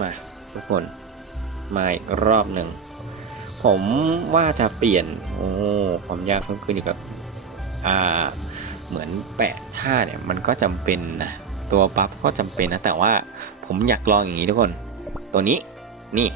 มาทุกคนมาอีกรอบหนึ่ง ผมว่าจะเปลี่ยน โอ้ความยากเพิ่มขึ้นอีกกับอ่าเหมือนแปะท่าเนี่ยมันก็จำเป็นนะตัวบัฟก็จำเป็นนะ แต่ว่าผมอยากลองอย่างนี้ทุกคน ตัวนี้นี่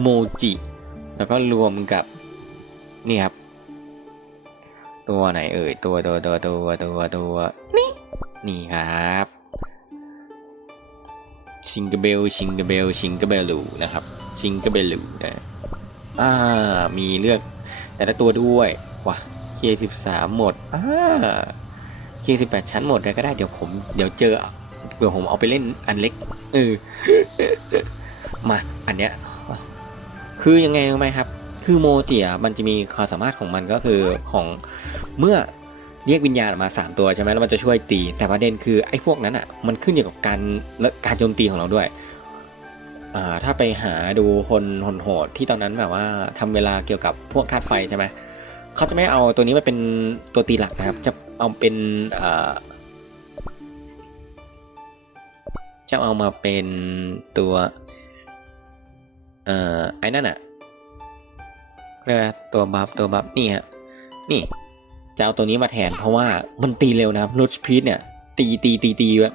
โมจิแล้วก็รวมกับนี่ครับ ตัวไหนเอ่ยตัวตัวตัวตัวตัวตัวนี่นี่ครับ ชิงเกเบลชิงเกเบลชิงเกเบลูนะครับชิงเกเบลูนะอ่ามีเลือกแต่ละตัวด้วยว่ะเคสิบสามหมดอ่าเคสิบแปดชั้นหมดเลยก็ได้เดี๋ยวผมเดี๋ยวเจอเดี๋ยวผมเอาไปเล่นอันเล็กเออมาอันเนี้ยคือยังไงรู้ไหมครับ คือโมจิอะมันจะมีความสามารถของมันก็คือของเมื่อ เรียกวิญญาณออกมา 3 ตัวใช่ไหมแล้วมันจะช่วยตี แต่ประเด็นคือไอ้พวกนั้นอะมันขึ้นอยู่กับการการโจมตีของเราด้วยอ่าถ้าไปหาดูคนโหดที่ตอนนั้นแบบว่าทำเวลาเกี่ยวกับพวกธาตุไฟใช่ไหมเขาจะไม่เอาตัวนี้มาเป็นตัวตีหลักนะครับ จะเอาเป็นอ่าจะเอามาเป็นตัวเอ่อไอ้นั่นอะเรียกตัวบัฟตัวบัฟนี่ฮะนี่ จะเอาตัวนี้มาแทนเพราะว่ามันตีเร็วนะครับรูชพีทเนี่ย ตีตีตีตีแบบ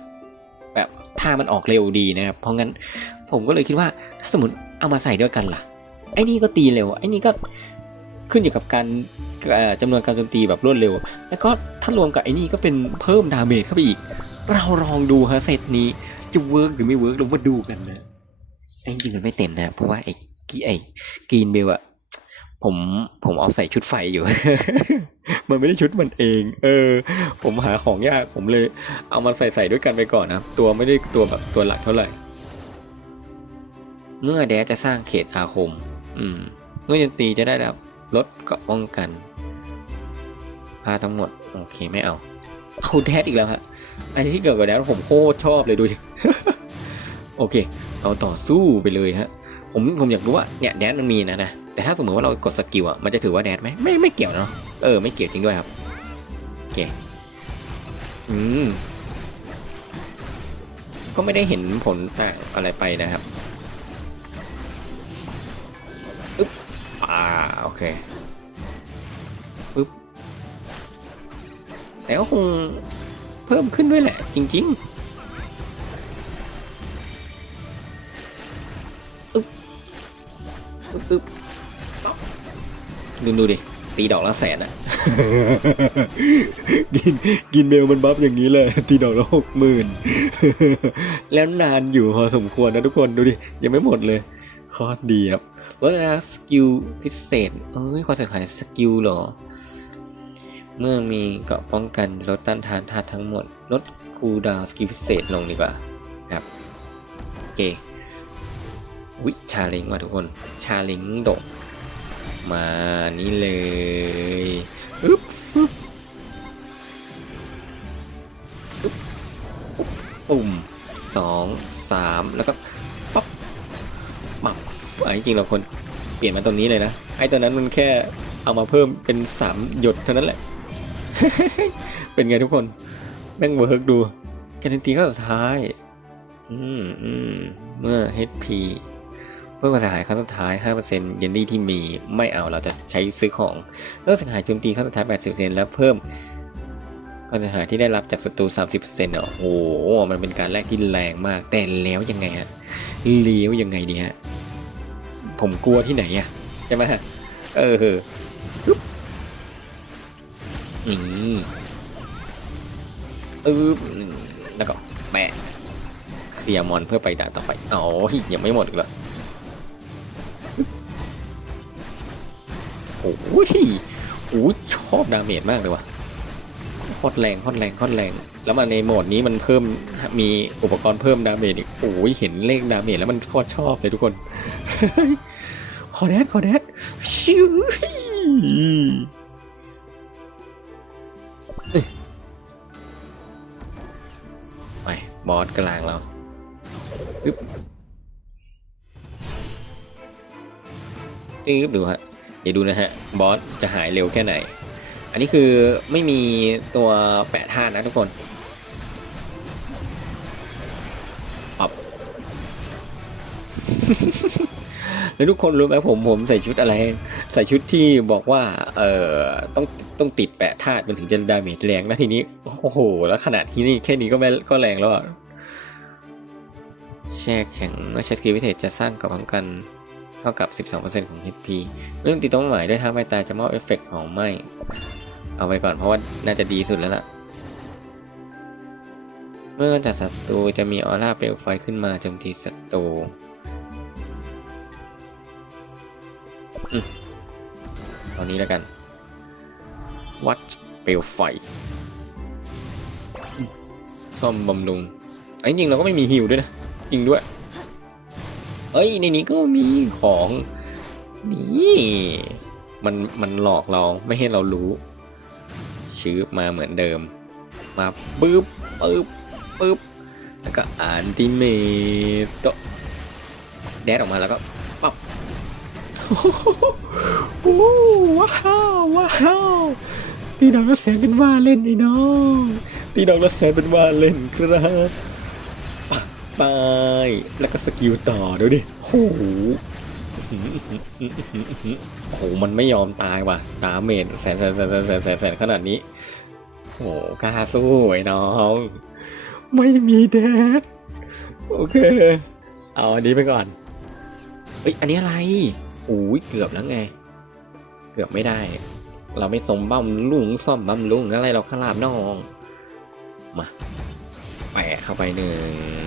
แบบท่ามันออกเร็วดีนะครับ เพราะงั้นผมก็เลยคิดว่าถ้าสมมติเอามาใส่ด้วยกันล่ะไอ้นี่ก็ตีเร็วไอ้นี่ก็ขึ้นอยู่กับการจำนวนการโจมตีแบบรวดเร็ว แล้วก็ถ้ารวมกับไอ้นี่ก็เป็นเพิ่มดาเมจเข้าไปอีก เราลองดูฮะเซตนี้จะเวิร์กหรือไม่เวิร์กเรามาดูกันนะไอ้จริงมันไม่เต็มนะเพราะว่าไอ้กีไอ้กีนเบลอะ ผมผมเอาใส่ชุดไฟอยู่ มันไม่ได้ชุดมันเอง เออ ผมหาของยากผมเลย เอามาใส่ใส่ด้วยกันไปก่อนนะ ตัวไม่ได้ตัวแบบตัวหลักเท่าไหร่ เมื่อแดจะสร้างเขตอาคม อืม เมื่อโจมตีจะได้รับลดเกาะป้องกัน พาทั้งหมด โอเคไม่เอา เอาแดดอีกแล้วฮะไอ้ที่เกิดกับแดดผมโคตรชอบเลยดูโอเค เอาต่อสู้ไปเลยฮะ ผมผมอยากรู้ว่าเนี่ยแดดมันมีนะนะ แต่ถ้าสมมติว่าเรากดสกิลอะมันจะถือว่าแดดไหมไม่ไม่เกี่ยวเนาะเออไม่เกี่ยวจริงด้วยครับโอเคอืมก็ไม่ได้เห็นผลต่างอะไรไปนะครับอึ๊บอ่าโอเคอึ๊บแต่ก็คงเพิ่มขึ้นด้วยแหละ จริง ๆอึ๊บอึ๊บ ดูดูดิ ตีดอกละแสนอะกินกินเมลมันบัฟอย่างนี้เลย ตีดอกละหกหมื่นแล้วนานอยู่พอสมควรนะทุกคนดูดิ ยังไม่หมดเลยโคตรดีครับลดแล้วสกิลพิเศษ เอ้ย ความเสียหายสกิลเหรอ เมื่อมีเกราะป้องกันลดต้านทานธาตุทั้งหมด ลดคูลดาวน์สกิลพิเศษลงดีกว่าครับโอเควิชาลิงว่ะทุกคน ชาลิงโดด มานี่เลยอึ๊บปุ่มสองสามแล้วก็ปั๊บปั๊บอะจริงเราควรเปลี่ยนมาตรงนี้เลยนะ ไอ้ตัวนั้นมันแค่เอามาเพิ่มเป็นสามหยดเท่านั้นแหละ เป็นไงทุกคน แม่งเวิร์กดูการันตีก็สุดท้าย อืมอืมเมื่อ HP เพิ่มความเสียหายครั้งสุดท้าย 5%เยนดี้ที่มีไม่เอาเราจะใช้ซื้อของเลิกเสียหายโจมตีครั้งสุดท้าย 80%แล้วเพิ่มความเสียหายที่ได้รับจากศัตรู 30%อะโอ้โห มันเป็นการแลกที่แรงมาก แต่แล้วยังไงฮะเลี้ยวยังไงดีฮะ ผมกลัวที่ไหนอะใช่ไหมฮะ เออปึ๊บนี่อึ๊บแล้วก็แปะเตียมอนเพื่อไปด่านต่อไป อ๋อยังไม่หมดอีกเหรอ โอ้ยโอ้ชอบดาเมจมากเลยว่ะโคตรแรงโคตรแรงโคตรแรง แล้วมาในโหมดนี้มันเพิ่มมีอุปกรณ์เพิ่มดาเมจอีกโอ้ยเห็นเลขดาเมจแล้วมันโคตรชอบเลยทุกคนขอแดดขอแดดชิวไปบอสกลางเราปึ๊บตึ๊บดูฮะ ดี๋ยวดูนะฮะบอสจะหายเร็วแค่ไหน อันนี้คือไม่มีตัวแปะท่านะทุกคนปับแล้วทุกคนรู้ไหมผมผมใส่ชุดอะไร ใส่ชุดที่บอกว่า เอ่อต้องต้องติดแปะธาตุมันถึงจะดาเมจแรงนะทีนี้ โอ้โห แล้วขนาดที่นี่แค่นี้ก็ไม่ก็แรงแล้วอะแช่แข็งเมื่อใช้สกิลพิเศษจะสร้างกับพร้อมกัน เท่ากับ 12%ของ HP เรื่องตีต้นหมายด้วยท่าไม่ตายจะมอบเอฟเฟกต์ของไหมเอาไว้ก่อนเพราะว่าน่าจะดีสุดแล้วล่ะ เมื่อกำจัดศัตรูจะมีออร่าเปลวไฟขึ้นมาโจมตีศัตรูตอนนี้แล้วกัน วัดเปลวไฟซ่อมบำรุงอ้จริงเราก็ไม่มีฮิวด้วยนะ จริงด้วย เอ้ยในนี้ก็มีของนี่มันมันหลอกเราไม่ให้เรารู้ ชื่อมาเหมือนเดิม มาปึ๊บปึ๊บปึ๊บแล้วก็อันติเมตแดดออกมาแล้วก็ปั๊บโอ้ว้าวว้าวตีดอกรถแสนเป็นว่าเล่นไอ้น้องตีดอกรถแสนเป็นว่าเล่นครับปัก ไป แล้วก็สกิลต่อดูดิโอ้โหโอ้โห มันไม่ยอมตายว่ะดาเมจแสนแสนแสนแสนแสนแสนขนาดนี้โอ้โหกล้าสู้ไอ้น้อง ไม่มีแดดโอเค เอาอันนี้ไปก่อนเฮ้ย อันนี้อะไรอุ้ยเกือบแล้วไง เกือบไม่ได้ เราไม่สมบัมลุงซ่อมบัมลุงอะไรเราขลาบน้อง มา แปะเข้าไปหนึ่ง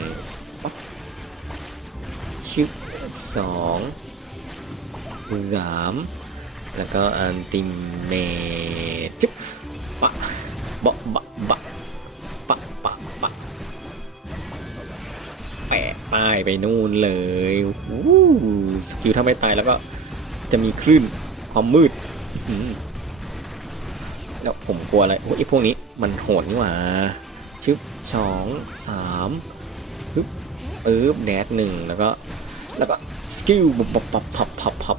ชึบสองสามแล้วก็อันติเมจึ๊บปะบะบะบะปะปะปะแปะป้ายไปนู่นเลยวู้สกิลถ้าไม่ตายแล้วก็จะมีคลื่นความมืดแล้วผมกลัวอะไรโอ้ยพวกนี้มันโหดนี่หว่าชึบสองสาม ปึ๊บแดดหนึ่งแล้วก็ แล้วก็สกิลปับปับปับปับปับปับ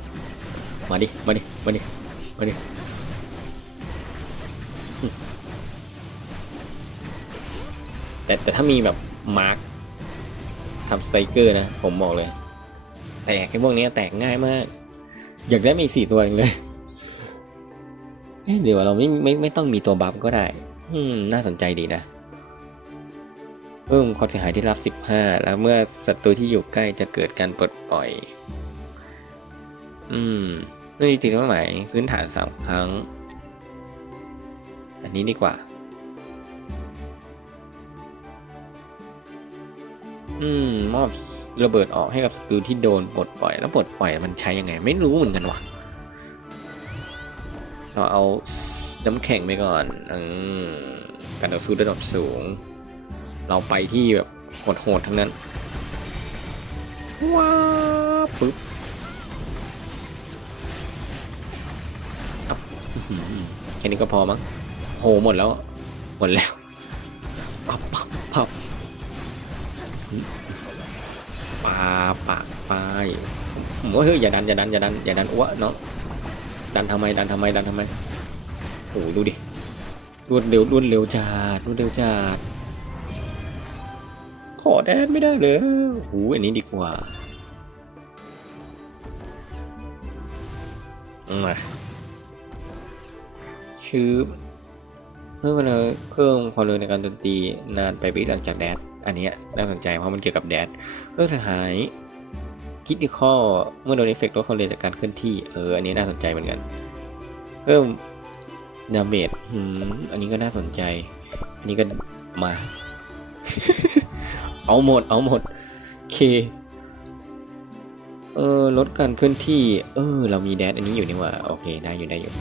มาดิ มาดิ มาดิ มาดิ แต่แต่ถ้ามีแบบ มาร์คทำสไตรเกอร์นะ ผมบอกเลย แตกไอ้พวกนี้แตกง่ายมาก อยากได้มีสี่ตัวเองเลยเอ๊ะเดี๋ยวเราไม่ไม่ไม่ต้องมีตัวบัฟก็ได้ อืม น่าสนใจดีนะ เพิ่มความเสียหายที่รับ 15 แล้วเมื่อศัตรูที่อยู่ใกล้จะเกิดการปลดปล่อย อืมนี่จริงๆเป้าหมายพื้นฐาน 3 ครั้ง อันนี้ดีกว่า อืม มอบระเบิดออกให้กับศัตรูที่โดนปลดปล่อย แล้วปลดปล่อยมันใช้ยังไง ไม่รู้เหมือนกันวะเราเอาน้ำแข็งไปก่อน อืมการต่อสู้ระดับสูง เราไปที่แบบโหดๆทั้งนั้นว้าปึ๊บแค่นี้ก็พอมั้งโหหมดแล้ว หมดแล้วปับปับปับปาปะไปผมว่าเฮ้ยอย่าดันอย่าดันอย่าดันอย่าดันอ้วเนาะดันทำไมดันทำไมดันทำไมโอ้ดูดิรวดเร็วรวดเร็วจัดรวดเร็วจัด ขอแดนไม่ได้เลยโอ้อันนี้ดีกว่ามาชื่อเพิ่มเลยเพิ่มความเร็วในการโจมตีนานไปวิหลังจากแดดอันนี้น่าสนใจเพราะมันเกี่ยวกับแดดเพิ่มสหายคิดดีข้อเมื่อโดนเอฟเฟกต์ลดความเร็วจากการเคลื่อนที่เอออันนี้น่าสนใจเหมือนกันเพิ่มดาเมจอันนี้ก็น่าสนใจ อันนี้ก็มา เอาหมด เอาหมดเค เออลดการเคลื่อนที่ เออ เรามีแดดอันนี้อยู่นี่ว่า โอเค ได้อยู่ได้อยู่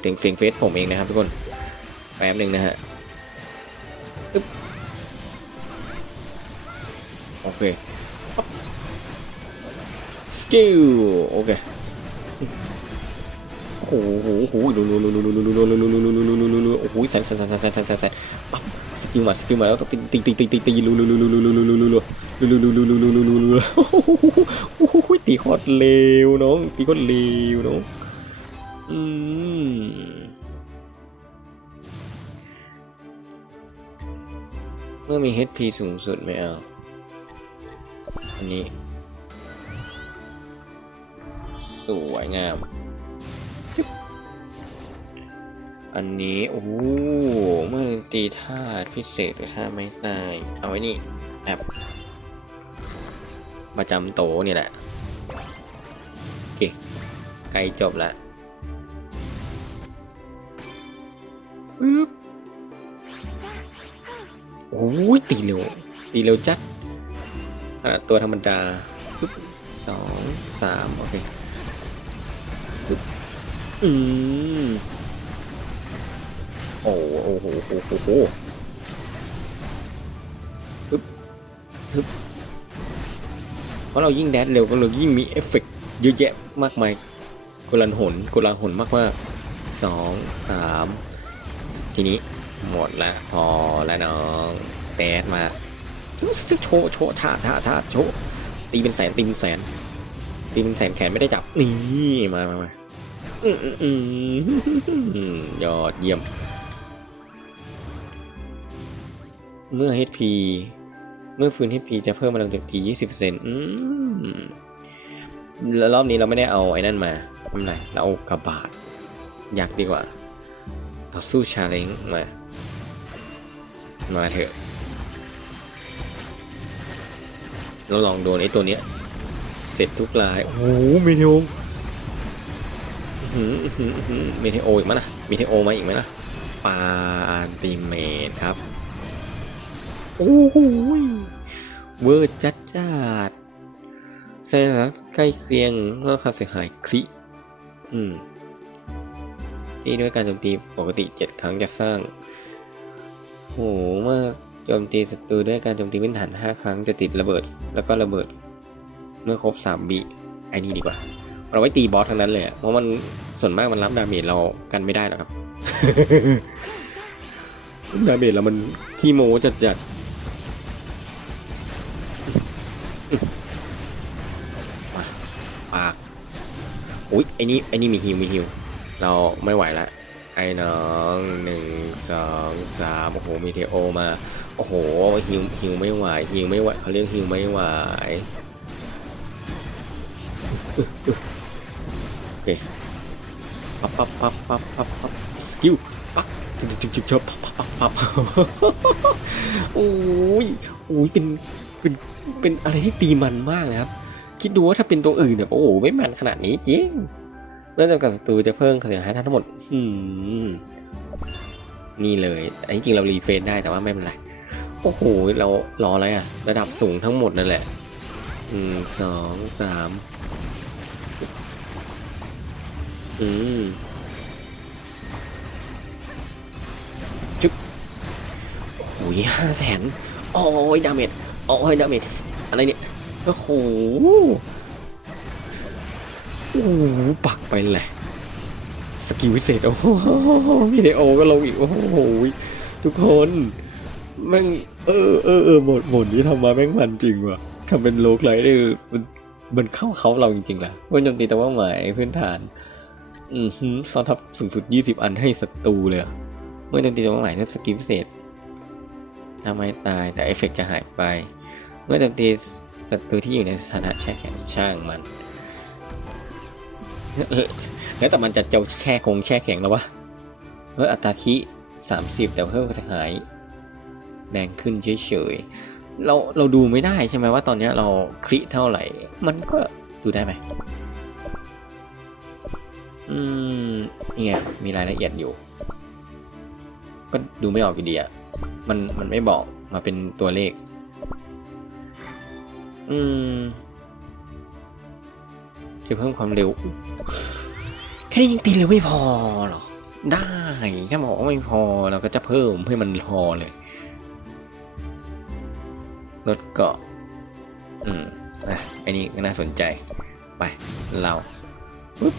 เสียงเสียงเฟซผมเองนะครับทุกคน แป๊บหนึ่งนะฮะโอเคสกิลโอเค โอ้โหโอ้โหลุลุลุลุลุลุลุลุลุลุลุลุลุลุลุลุลุโอ้โหแสนแสนแสนแสนแสนแสนแสนปั๊บสกิลมาสกิลมาแล้วตีตีตีตีตีตีลุลุลุลุลุลุลุลุลุลุลุลุลุลุลุลุลุลุลุโอ้โหตีโคตรเร็วน้องตีโคตรเร็วน้องอืมเมื่อมี HP สูงสุดไม่เอาอันนี้ สวยงาม อันนี้ โอ้โหเมื่อตีท่าพิเศษหรือท่าไม่ตาย เอาไว้นี่แอปประจำโตนี่แหละ โอเคใกล้จบละปึ๊บโอ้ยตีเร็ว ตีเร็วจัดขนาดตัวธรรมดาปึ๊บสองสามโอเคปึ๊บอืม โอ้โหโอ้โหโอ้โหโอ้โหฮึบฮึบเพราะเรายิ่งแดดเร็วก็เรายิ่งมีเอฟเฟกต์เยอะแยะมากมายกลันหนกลังหนมากมากสองสามทีนี้หมดละพอแล้วน้องแดดมาโชว์โชว์ท่าท่าท่าโชว์ตีเป็นแสนตีเป็นแสนตีเป็นแสนแขนไม่ได้จับนี่มามามาอืมอืมอืมยอดเยี่ยม เมื่อ HP เมื่อฟื้น HP จะเพิ่มพลังโจมตี20%อืมแล้วรอบนี้เราไม่ได้เอาไอ้นั่นมาไม่เป็นไรเราเอากระบาดยักษ์ดีกว่าต่อสู้ชาเลนจ์มา มาเถอะ เราลองโดนไอ้ตัวเนี้ย เสร็จทุกลาย โอ้โหเมเทโอเมเทโออีกมั้ยนะเมเทโอมาอีกไหมนะปาอันติเมตครับ โอ้โหเวอร์จัดจัดแสดงใกล้เคียงก็ค่าเสียหายคลิอืมที่ด้วยการโจมตีปกติ 7 ครั้งจะสร้างโหเมื่อโจมตีศัตรูด้วยการโจมตีพื้นฐาน 5 ครั้งจะติดระเบิด แล้วก็ระเบิด เมื่อครบ3บิไอ้นี่ดีกว่า เราไว้ตีบอสทั้งนั้นเลยอะเพราะมันส่วนมากมันรับดาเมจเรากันไม่ได้หรอกครับดาเมจเรามันขี้โมจัดจัด อุ๊ยไอ้นี่ไอ้นี่มีฮิวมีฮิวเราไม่ไหวละไอ้น้องหนึ่งสองสามโอ้โหมีเทโอมาโอ้โหฮิวฮิวไม่ไหวฮิวไม่ไหวเขาเรียกฮิวไม่ไหวโอเคปั๊บปั๊บปั๊บปั๊บปั๊บปั๊บสกิลปั๊บจุ๊บจุ๊บจุ๊บจุ๊บปั๊บปั๊บปั๊บปั๊บโอ้ยโอ้ยเป็นเป็นเป็นอะไรที่ตีมันมากนะครับ คิดดูว่าถ้าเป็นตัวอื่นเนี่ยโอ้โหไม่มันขนาดนี้จริงเมื่อจำกัดศัตรูจะเพิ่มเสียหายทั้งหมดอืมนี่เลยอันนี้จริงเรารีเฟรนได้แต่ว่าไม่เป็นไรโอ้โหเรารออะไรอะระดับสูงทั้งหมดนั่นแหละอืมสองสามอืมจุ๊บโอ้ยห้าแสนโอ้ยดาเมจโอ้ยดาเมจอะไรเนี่ย โอ้โหโอ้โหปักไปแหละ สกิลวิเศษ โอ้โหวิดีโอก็ลงอีก โอ้โห ทุกคน แม่ง เออเออเออหมดหมดนี้ทำมาแม่งมันจริงว่ะทำเป็นโลกไรได้มันมันเข้าเขาเราจริงๆแหละว่าโจมตีแต่ว่าหมายพื้นฐาน อือฮึซ้อนทับสูงสุด 20 อันให้ศัตรูเลยเมื่อโจมตีแต่ว่าหมายถ้าสกิลพิเศษทำให้ตายแต่เอฟเฟกต์จะหายไป เมื่อโจมตี ศัตรูที่อยู่ในสถานะแช่แข็งช่างมัน แล้วแต่มันจะเจ้าแช่คงแช่แข็งแล้ววะเมื่ออัตราคิ30 แต่เพิ่มกระสหายแดงขึ้นเฉยๆ เราเราดูไม่ได้ใช่ไหมว่าตอนเนี้ยเราคลิเท่าไหร่ มันก็ดูได้ไหมอืมเนี่ไงมีรายละเอียดอยู่ ก็ดูไม่ออกอยู่ดีอะมันมันไม่บอกมาเป็นตัวเลข อืม จะเพิ่มความเร็ว แค่นี้ยังตีเร็วไม่พอหรอ ได้ถ้าบอกว่าไม่พอเราก็จะเพิ่มให้มันพอเลยรถเกาะ อืม อะไอ้นี่ก็น่าสนใจ ไป เราปึ๊บ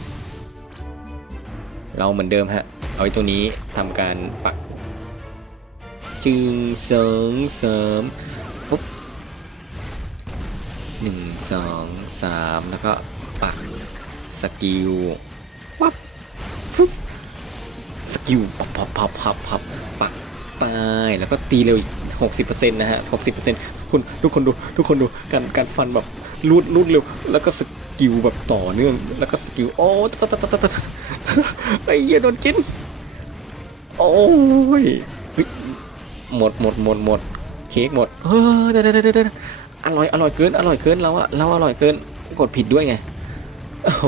เราเหมือนเดิมฮะ เอาไอ้ตัวนี้ทำการปัก จึงเสริงเสริมปุ๊บ หนึ่งสองสามแล้วก็ปักสกิลปั๊บฟึบสกิลพับพับพับพับพับปักไปแล้วก็ตีเร็วอีกหกสิบเปอร์เซ็นต์นะฮะหกสิบเปอร์เซ็นต์คุณทุกคนดูทุกคนดูการการฟันแบบรูดรูดเร็ว แล้วก็สกิลแบบต่อเนื่อง แล้วก็สกิลโอ้ตะตะตะตะตะตะไอ้เหี้ยโดนกินโอ้ยหมดหมดหมดหมดเค้กหมดเฮ้ยเดี๋ยวเดี๋ยวเดี๋ยว อร่อยอร่อยเกินอร่อยเกินเราอะเราอร่อยเกินกดผิดด้วยไงโอ้โห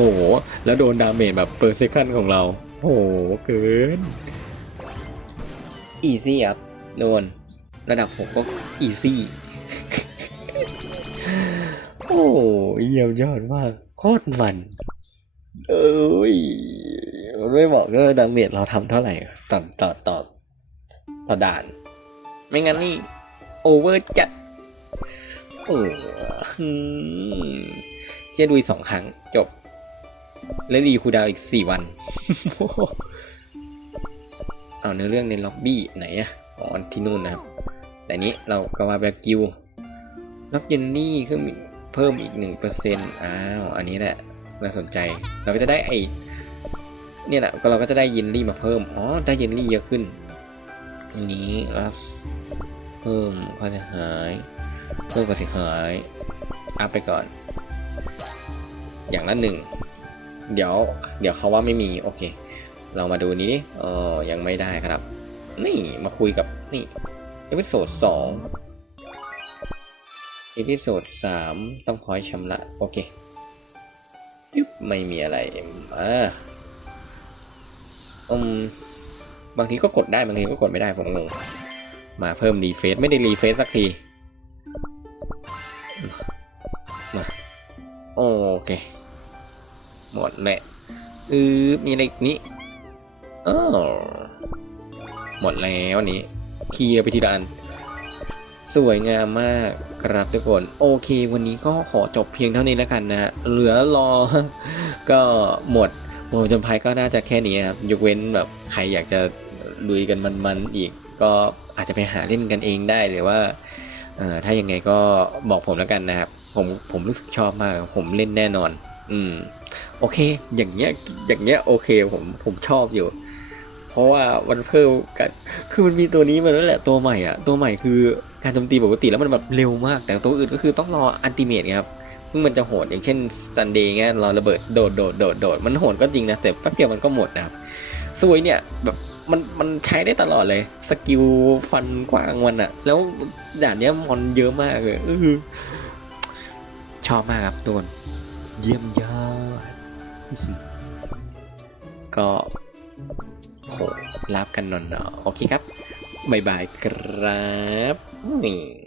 แล้วโดนดาเมจแบบเปอร์เซคันของเราโอ้โหเกินอีซี่ครับโดนระดับผมก็อีซี่โอ้เยี่ยมยอดมากโคตรมันเอ้ยมันไม่บอกด้วยว่าดาเมจเราทำเท่าไหร่ต่อต่อต่อต่อด่าน ไม่งั้นนี่โอเวอร์จัด โอ้หืมจะดูอีกสองครั้งจบ และรีคูดาวอีกสี่วัน เอาเนื้อเรื่องในล็อบบี้ไหนอะอ๋อที่นู่นนะครับ แต่นี้เราก็มาแบบกิวรับเยนนี่เพิ่มอีกหนึ่งเปอร์เซ็นต์อ้าว อันนี้แหละน่าสนใจ เราก็จะได้ไอเนี่ยแหละก็เราก็จะได้เยนลี่มาเพิ่ม อ๋อ ได้เยนลี่เยอะขึ้น อันนี้รับเพิ่มความเสียหาย เพิ่มความเสียหายอัพไปก่อน อย่างละหนึ่ง เดี๋ยว เดี๋ยวเขาว่าไม่มี โอเค เรามาดูนี้เออยังไม่ได้ครับ นี่มาคุยกับนี่เอพิโซดสองเอพิโซดสามต้องพอยชำระ โอเคยึบไม่มีอะไรอ่าอืมบางทีก็กดได้ บางทีก็กดไม่ได้ ผมงง มาเพิ่มรีเฟซไม่ได้รีเฟซสักที โอเค หมดแหละอือมีอะไรอีกนี้เออหมดแล้วนี้เคลียร์ไปทีละอัน สวยงามมากครับทุกคน โอเค วันนี้ก็ขอจบเพียงเท่านี้แล้วกันนะฮะเหลือรอ ก็หมดโมจนภัยก็น่าจะแค่นี้ครับยกเว้นแบบใครอยากจะลุยกันมันๆอีก ก็อาจจะไปหาเล่นกันเองได้หรือว่าเอ่อถ้ายังไงก็บอกผมแล้วกันนะครับ ผมผมรู้สึกชอบมาก ผมเล่นแน่นอน อืม โอเค อย่างเงี้ย อย่างเงี้ยโอเค ผมผมชอบอยู่ เพราะว่ามันเพิ่มกัน คือมันมีตัวนี้มาแล้วแหละตัวใหม่อะ ตัวใหม่คือการโจมตีปกติแล้วมันแบบเร็วมาก แต่ตัวอื่นก็คือต้องรออันติเมตครับซึ่งมันจะโหดอย่างเช่นซันเดย์เงี้ยรอระเบิดโดดโดดโดดโดดมันโหดก็จริงนะแต่แป๊บเดียวมันก็หมดนะครับสวยเนี่ยแบบมันมันใช้ได้ตลอดเลย สกิลฟันกว้างมันอะแล้วด่านเนี้ยมอนเยอะมากเลยอื้ออ ชอบมากครับทุกคนเยี่ยมยอดก็โหรับกันนอนๆโอเคครับบ๊ายบายครับนี่